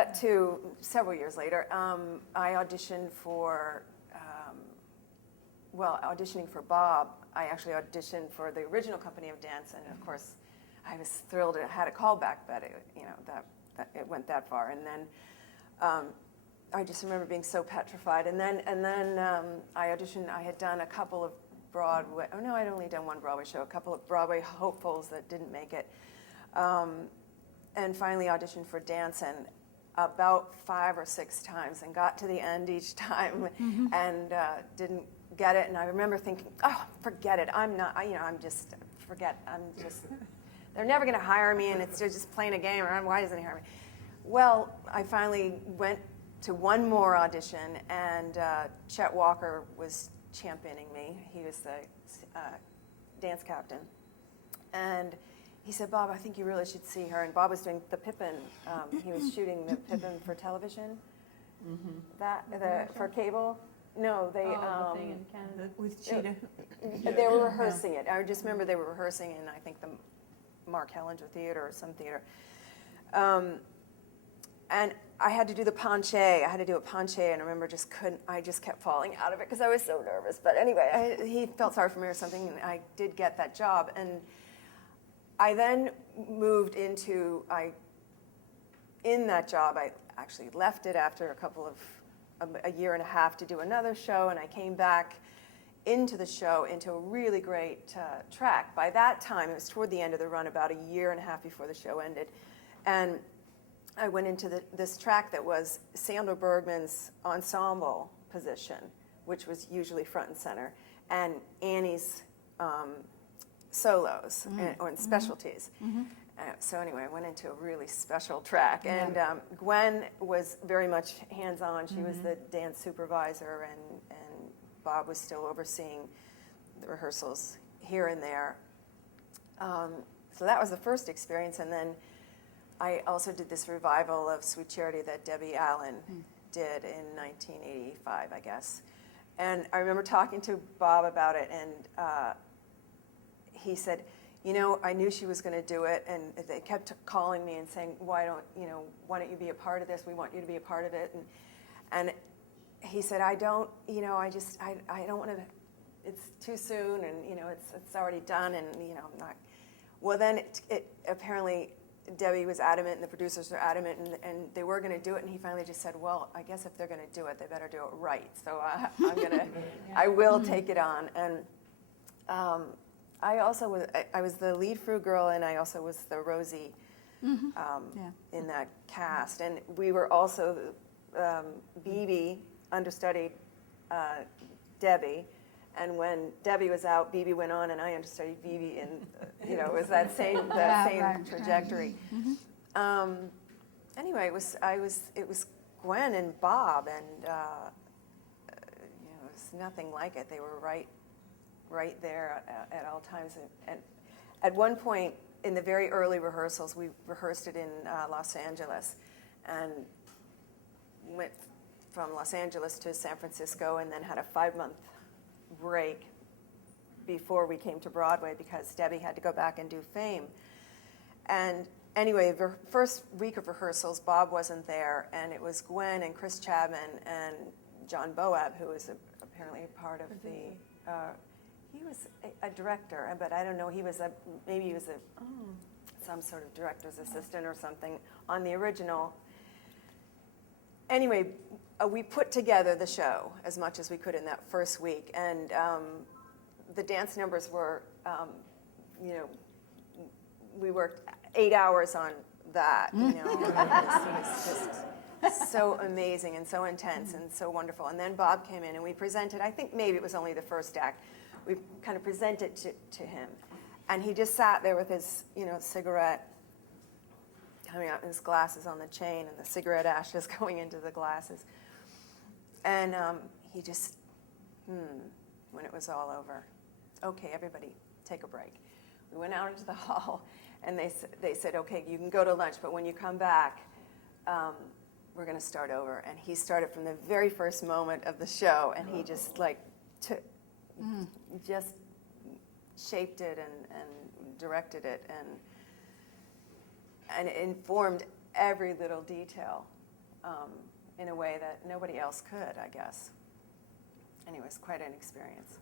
cut to several years later. I auditioned for, auditioning for Bob. I actually auditioned for the original company of Dancin, and of course, I was thrilled it had a callback, but that it went that far. And then I just remember being so petrified. And then I auditioned. I had done a couple of Broadway. Oh no, I'd only done one Broadway show. A couple of Broadway hopefuls that didn't make it. And finally auditioned for Dancin about 5 or 6 times and got to the end each time and didn't get it. And I remember thinking, oh, forget it. They're never going to hire me, and they're just playing a game. Or why doesn't he hire me? Well, I finally went to one more audition, and Chet Walker was championing me. He was the dance captain. And he said, Bob, I think you really should see her. And Bob was doing the Pippin. He was shooting the Pippin for television. For cable. No, they. The thing in Canada with Cheetah. They were rehearsing it. I just remember they were rehearsing in, I think, the Mark Hellinger Theater or some theater. And I had to do the penché. I had to do a penché, and I remember I just kept falling out of it because I was so nervous. But anyway, he felt sorry for me or something, and I did get that job. And I then moved into, in that job, I actually left it after a year and a half to do another show, and I came back into the show into a really great track. By that time, it was toward the end of the run, about a year and a half before the show ended. And I went into this track that was Sandra Bergman's ensemble position, which was usually front and center, and Annie's solos or specialties. So anyway, I went into a really special track. And Gwen was very much hands-on. She was the dance supervisor, and Bob was still overseeing the rehearsals here and there. So that was the first experience. And then I also did this revival of Sweet Charity that Debbie Allen did in 1985, I guess. And I remember talking to Bob about it, and he said, I knew she was going to do it, and they kept calling me and saying, why don't you be a part of this? We want you to be a part of it. And he said, I don't want to, it's too soon, and, it's already done, and, I'm not. Well, then it apparently Debbie was adamant, and the producers were adamant, and they were going to do it, and he finally just said, well, I guess if they're going to do it, they better do it right. So I will take it on. And I was the lead Frou girl, and I also was the Rosie in that cast. And we were also, Bibi understudied Debbie, and when Debbie was out, Bibi went on, and I understudied Bibi, and it was that same trajectory. Anyway, it was Gwen and Bob, and it was nothing like it. They were right there at all times. And at one point in the very early rehearsals, we rehearsed it in Los Angeles, and went from Los Angeles to San Francisco, and then had a 5-month break before we came to Broadway because Debbie had to go back and do Fame. And anyway, the first week of rehearsals, Bob wasn't there, and it was Gwen and Chris Chapman and John Boab, who was apparently a part of the. He was a director, but I don't know. Maybe he was some sort of director's assistant or something on the original. Anyway, we put together the show as much as we could in that first week, and the dance numbers were, we worked 8 hours on that. It was just so amazing and so intense and so wonderful. And then Bob came in, and we presented. I think maybe it was only the first act. We kind of presented to him, and he just sat there with his, cigarette coming out, and his glasses on the chain, and the cigarette ashes going into the glasses. And he just, when it was all over, okay, everybody, take a break. We went out into the hall, and they said, okay, you can go to lunch, but when you come back, we're going to start over. And he started from the very first moment of the show, and he just just shaped it and directed it and informed every little detail in a way that nobody else could, I guess. Anyways, quite an experience.